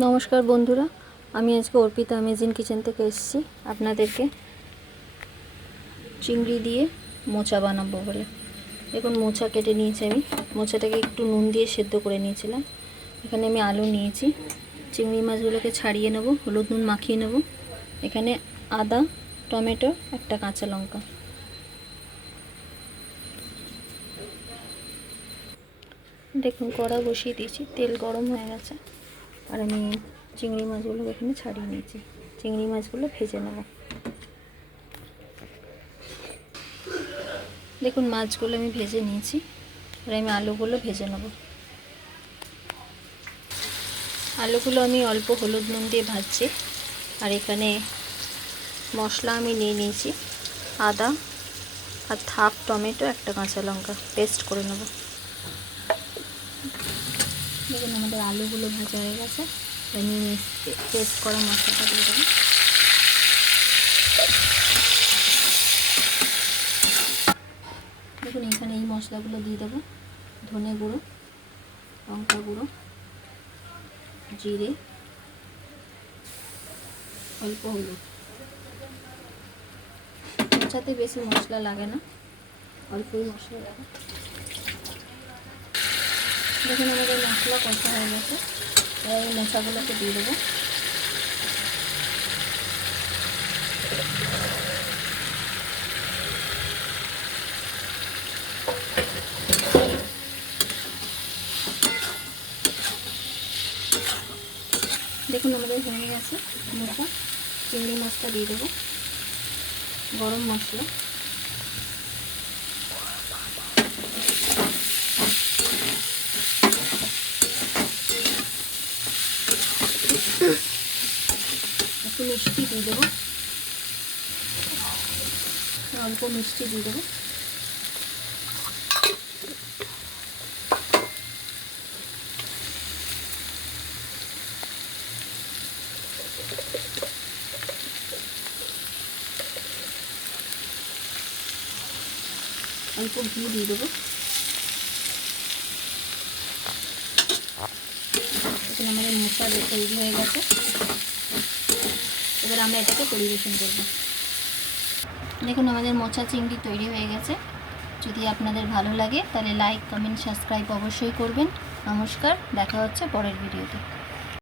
নমস্কার বন্ধুরা, আমি আজকে অর্পিতা অ্যামেজিং কিচেন থেকে এসেছি আপনাদেরকে চিংড়ি দিয়ে মোচা বানাবো বলে। দেখুন, মোচা কেটে নিয়েছি আমি। মোচাটাকে একটু নুন দিয়ে সেদ্ধ করে নিয়েছিলাম। এখানে আমি আলু নিয়েছি। চিংড়ি মাছগুলোকে ছাড়িয়ে নেব, হলুদ নুন মাখিয়ে নেব। এখানে আদা, টমেটো, একটা কাঁচা লঙ্কা। দেখুন, কড়া বসিয়ে দিয়েছি, তেল গরম হয়ে গেছে। আর আমি চিংড়ি মাছগুলো এখানে ছাড়িয়ে নিয়েছি। চিংড়ি মাছগুলো ভেজে নেব। দেখুন, মাছগুলো আমি ভেজে নিয়েছি। আর আমি আলুগুলো ভেজে নেব। আলুগুলো আমি অল্প হলুদ নুন দিয়ে ভাজছি। আর এখানে মশলা আমি নিয়ে নিয়েছি আদা আর হাফ টমেটো, একটা কাঁচা লঙ্কা পেস্ট করে নেব। দেখুন, আমাদের আলুগুলো ভাজা হয়ে গেছে। আমি পেস্ট করা মশলাটা দিয়ে দেবো। দেখুন, এখানে এই মশলাগুলো দিয়ে দেবো: ধনে গুঁড়ো, লঙ্কা গুঁড়ো, জিরে, অল্প হলুদ। মোচাতে বেশি মশলা লাগে না, অল্পই মশলা লাগে। দেখুন, আমাদের মশলা কষা হয়ে গেছে। এই মোচাগুলোকে দিয়ে দেবো। দেখুন, আমাদের হয়ে গেছে মোচা। চিংড়ি মাছটা দিয়ে দেবো, গরম মশলা, একটু মিষ্টি দিয়ে দেবো, অল্প মিষ্টি দিয়ে দেবো। অল্প ঘি দিয়ে দেবো। এখন আমাদের মোচা তৈরি হয়ে গেছে। এবার আমরা এটাকে পরিবেশন করব। দেখুন, আমাদের মোচা চিংড়ি তৈরি হয়ে গেছে। যদি আপনাদের ভালো লাগে তাহলে লাইক, কমেন্ট, সাবস্ক্রাইব অবশ্যই করবেন। নমস্কার, দেখা হচ্ছে পরের ভিডিওতে।